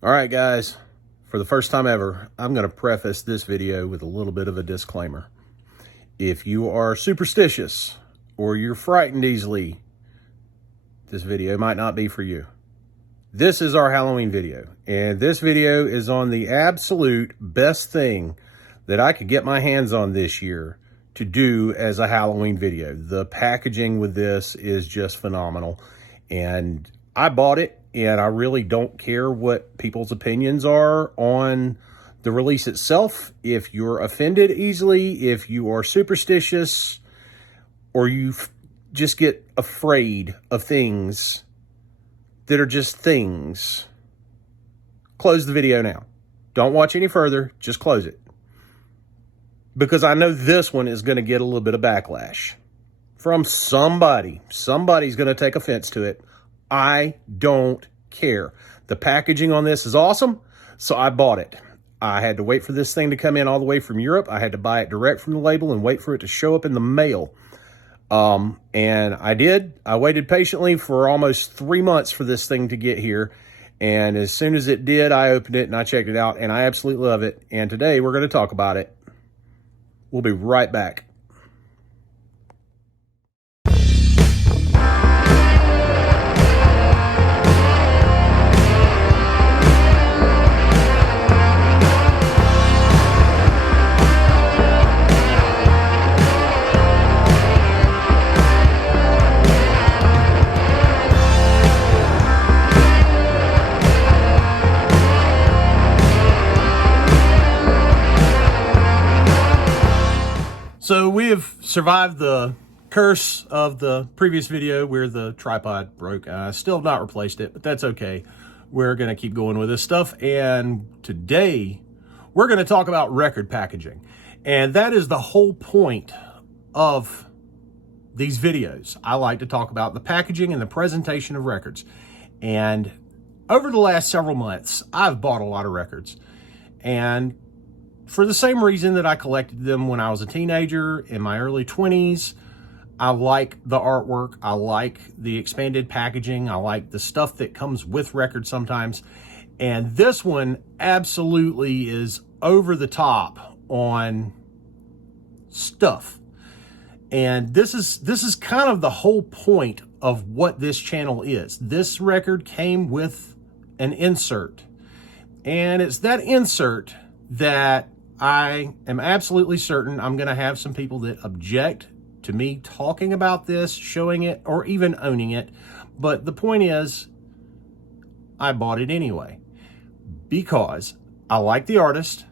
All right, guys, for the first time ever, I'm going to preface this video with a little bit of a disclaimer. If you are superstitious or you're frightened easily, this video might not be for you. This is our Halloween video, and this video is on the absolute best thing that I could get my hands on this year to do as a Halloween video. The packaging with this is just phenomenal, and I bought it, and I really don't care what people's opinions are on the release itself. If you're offended easily, if you are superstitious, or you just get afraid of things that are just things, close the video now. Don't watch any further, just close it. Because I know this one is going to get a little bit of backlash from somebody. Somebody's going to take offense to it. I don't care. The packaging on this is awesome, so I bought it. I had to wait for this thing to come in all the way from Europe. I had to buy it direct from the label and wait for it to show up in the mail. And I did. I waited patiently for almost 3 months for this thing to get here. And as soon as it did, I opened it and I checked it out, and I absolutely love it. And today we're going to talk about it. We'll be right back. So we have survived the curse of the previous video where the tripod broke. I still have not replaced it, but that's okay. We're going to keep going with this stuff. And today we're going to talk about record packaging. And that is the whole point of these videos. I like to talk about the packaging and the presentation of records. And over the last several months, I've bought a lot of records. And for the same reason that I collected them when I was a teenager, in my early 20s, I like the artwork, I like the expanded packaging, I like the stuff that comes with records sometimes. And this one absolutely is over the top on stuff. And this is kind of the whole point of what this channel is. This record came with an insert. And it's that insert that I am absolutely certain I'm going to have some people that object to me talking about this, showing it, or even owning it. But the point is, I bought it anyway because I like the artist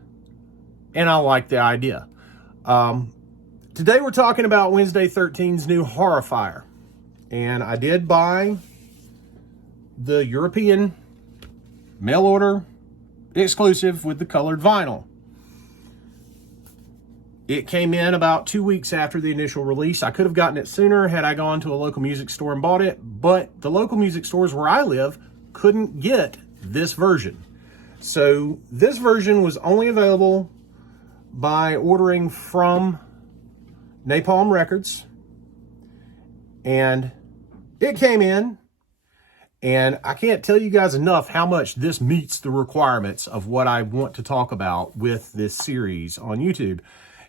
and I like the idea. Today we're talking about Wednesday 13's new Horrifier. And I did buy the European mail order exclusive with the colored vinyl. It came in about 2 weeks after the initial release. I could have gotten it sooner had I gone to a local music store and bought it, but the local music stores where I live couldn't get this version. So this version was only available by ordering from Napalm Records, and it came in, and I can't tell you guys enough how much this meets the requirements of what I want to talk about with this series on YouTube.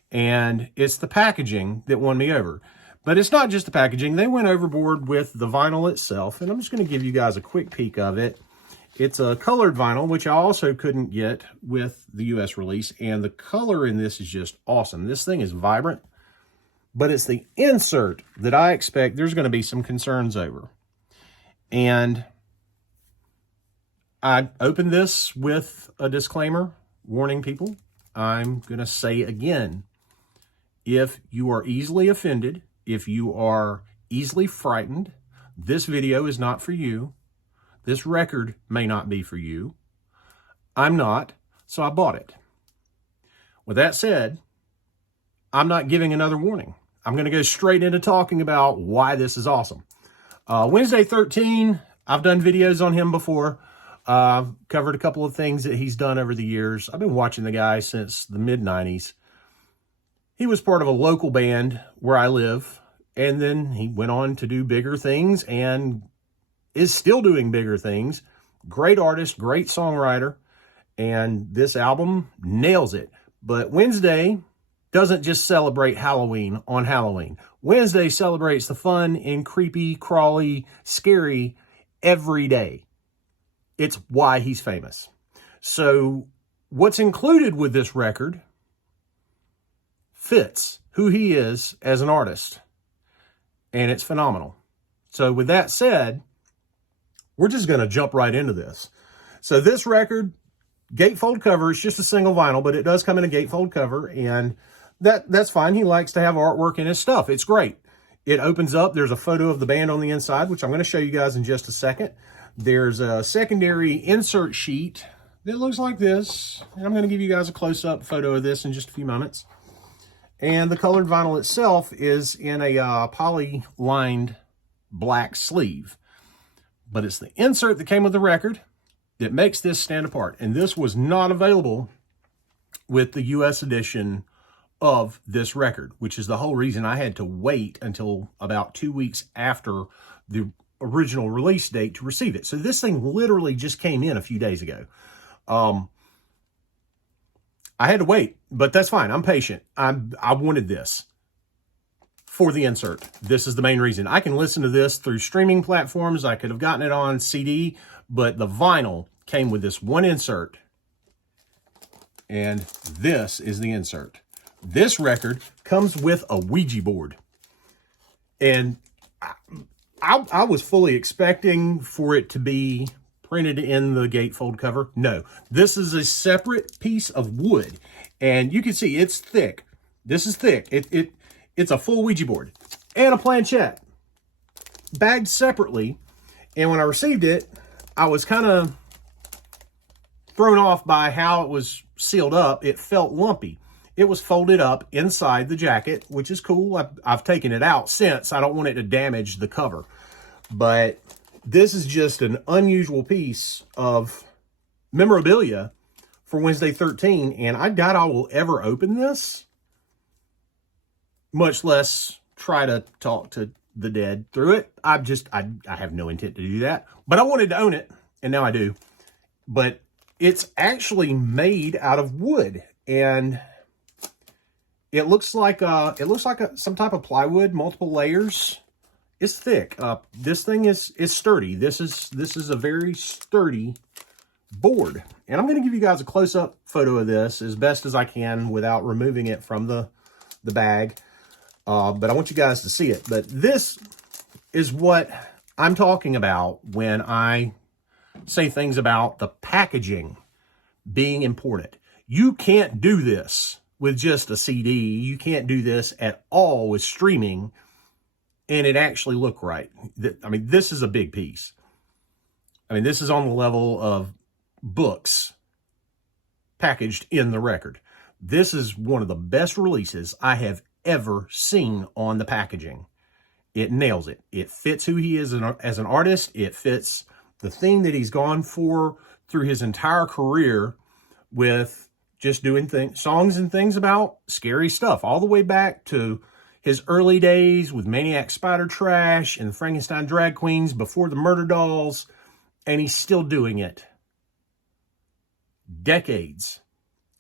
And it's the packaging that won me over. But it's not just the packaging. They went overboard with the vinyl itself. And I'm just going to give you guys a quick peek of it. It's a colored vinyl, which I also couldn't get with the US release. And the color in this is just awesome. This thing is vibrant. But it's the insert that I expect there's going to be some concerns over. And I opened this with a disclaimer warning people. I'm going to say again, if you are easily offended, if you are easily frightened, this video is not for you. This record may not be for you. I'm not, so I bought it. With that said, I'm not giving another warning. I'm going to go straight into talking about why this is awesome. Wednesday 13, I've done videos on him before. I've covered a couple of things that he's done over the years. I've been watching the guy since the mid-90s. He was part of a local band where I live, and then he went on to do bigger things and is still doing bigger things. Great artist, great songwriter, and this album nails it. But Wednesday doesn't just celebrate Halloween on Halloween. Wednesday celebrates the fun and creepy, crawly, scary every day. It's why he's famous. So what's included with this record fits who he is as an artist, and it's phenomenal. So with that said, we're just going to jump right into this. So this record, gatefold cover, it's just a single vinyl, but it does come in a gatefold cover, and that's fine. He likes to have artwork in his stuff. It's great. It opens up. There's a photo of the band on the inside, which I'm going to show you guys in just a second. There's a secondary insert sheet that looks like this, and I'm going to give you guys a close-up photo of this in just a few moments. And the colored vinyl itself is in a poly-lined black sleeve. But it's the insert that came with the record that makes this stand apart. And this was not available with the US edition of this record, which is the whole reason I had to wait until about 2 weeks after the original release date to receive it. So this thing literally just came in a few days ago. I had to wait, but that's fine. I'm patient. I wanted this for the insert. This is the main reason. I can listen to this through streaming platforms. I could have gotten it on CD, but the vinyl came with this one insert, and this is the insert. This record comes with a Ouija board, and I was fully expecting for it to be printed in the gatefold cover. No, this is a separate piece of wood, and you can see it's thick. This is thick. It's a full Ouija board and a planchette bagged separately. And when I received it, I was kind of thrown off by how it was sealed up. It felt lumpy. It was folded up inside the jacket, which is cool. I've taken it out since. I don't want it to damage the cover. But this is just an unusual piece of memorabilia for Wednesday 13, and I doubt I will ever open this, much less try to talk to the dead through it. I have no intent to do that, but I wanted to own it, and now I do. But it's actually made out of wood, and it looks like some type of plywood, multiple layers. It's thick. This thing is sturdy. This is a very sturdy board. And I'm going to give you guys a close-up photo of this as best as I can without removing it from the bag. But I want you guys to see it. But this is what I'm talking about when I say things about the packaging being important. You can't do this with just a CD. You can't do this at all with streaming and it actually look right. I mean, this is a big piece. I mean, this is on the level of books packaged in the record. This is one of the best releases I have ever seen on the packaging. It nails it. It fits who he is as an artist. It fits the thing that he's gone for through his entire career with just doing songs and things about scary stuff, all the way back to his early days with Maniac Spider Trash and the Frankenstein Drag Queens before the Murder Dolls, and he's still doing it decades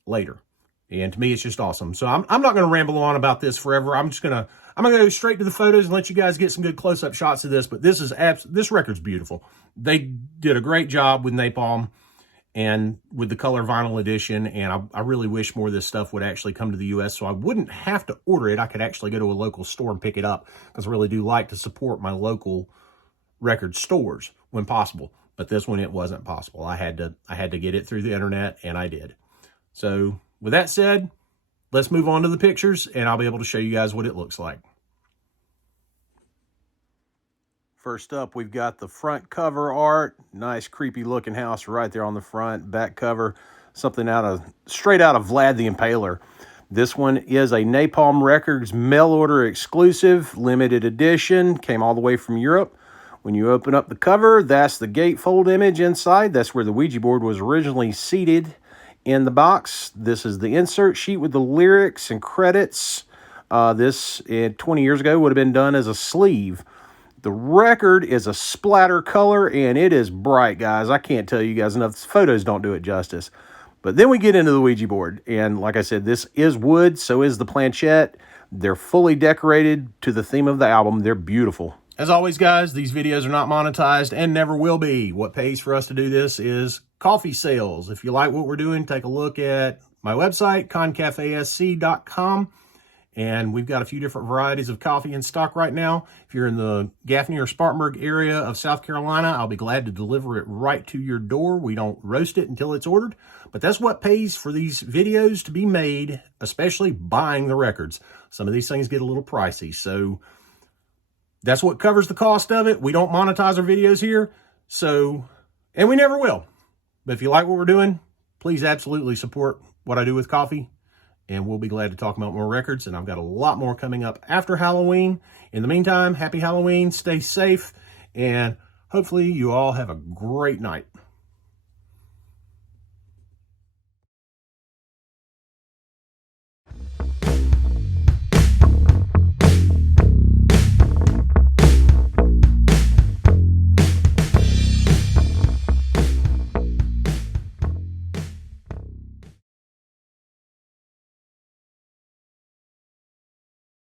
later. And to me, it's just awesome. So I'm not going to ramble on about this forever. I'm going to go straight to the photos and let you guys get some good close-up shots of this. But this record's beautiful. They did a great job with Napalm and with the color vinyl edition. And I really wish more of this stuff would actually come to the U.S. so I wouldn't have to order it. I could actually go to a local store and pick it up, because I really do like to support my local record stores when possible. But this one, it wasn't possible. I had to get it through the internet, and I did. So with that said, let's move on to the pictures, and I'll be able to show you guys what it looks like. First up, we've got the front cover art. Nice, creepy looking house right there on the front. Back cover, something straight out of Vlad the Impaler. This one is a Napalm Records mail order exclusive, limited edition. Came all the way from Europe. When you open up the cover, that's the gatefold image inside. That's where the Ouija board was originally seated in the box. This is the insert sheet with the lyrics and credits. This 20 years ago would have been done as a sleeve. The record is a splatter color, and it is bright, guys. I can't tell you guys enough. Photos don't do it justice. But then we get into the Ouija board. And like I said, this is wood, so is the planchette. They're fully decorated to the theme of the album. They're beautiful. As always, guys, these videos are not monetized and never will be. What pays for us to do this is coffee sales. If you like what we're doing, take a look at my website, concafesc.com. And we've got a few different varieties of coffee in stock right now. If you're in the Gaffney or Spartanburg area of South Carolina, I'll be glad to deliver it right to your door. We don't roast it until it's ordered. But that's what pays for these videos to be made, especially buying the records. Some of these things get a little pricey. So that's what covers the cost of it. We don't monetize our videos here. And we never will. But if you like what we're doing, please absolutely support what I do with coffee. And we'll be glad to talk about more records. And I've got a lot more coming up after Halloween. In the meantime, happy Halloween, stay safe, and hopefully you all have a great night.